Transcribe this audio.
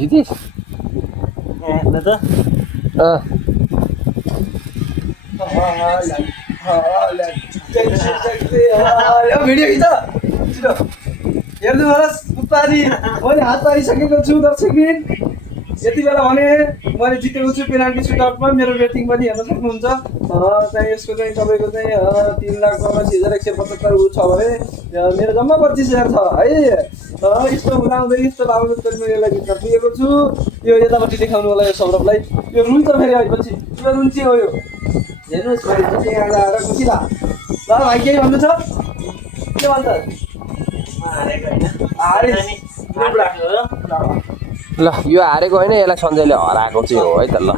जितिस ल त भिडियो खिच छिटो हेर्नु होला उत्पादी मैले हात पारिसकेको छु दर्शकबिन यति बेला भने मैले जितेको छु पेनाल्टी सुटआउटमा मेरो रेटिङ पनि हेर्न सक्नुहुन्छ चाहिँ यसको चाहिँ तपाईँको चाहिँ 3,82,175 छ भने मेरो जम्मा 25,000 छ है यस्तो लाउँदै यस्तो लाउँदै मैले यसलाई भित्र पुगेको छु यो यतापट्टि देखाउनु होला यो सौरभलाई यो रुन्छ फेरि आएपछि यो रुन्ची हो यो हेर्नुहोस् भाइ चाहिँ आएर खुसी ल भाइ केही भन्नु छ के भन्छ ल यो हारेको होइन यसलाई सञ्जयले हराएको चाहिँ हो है त ल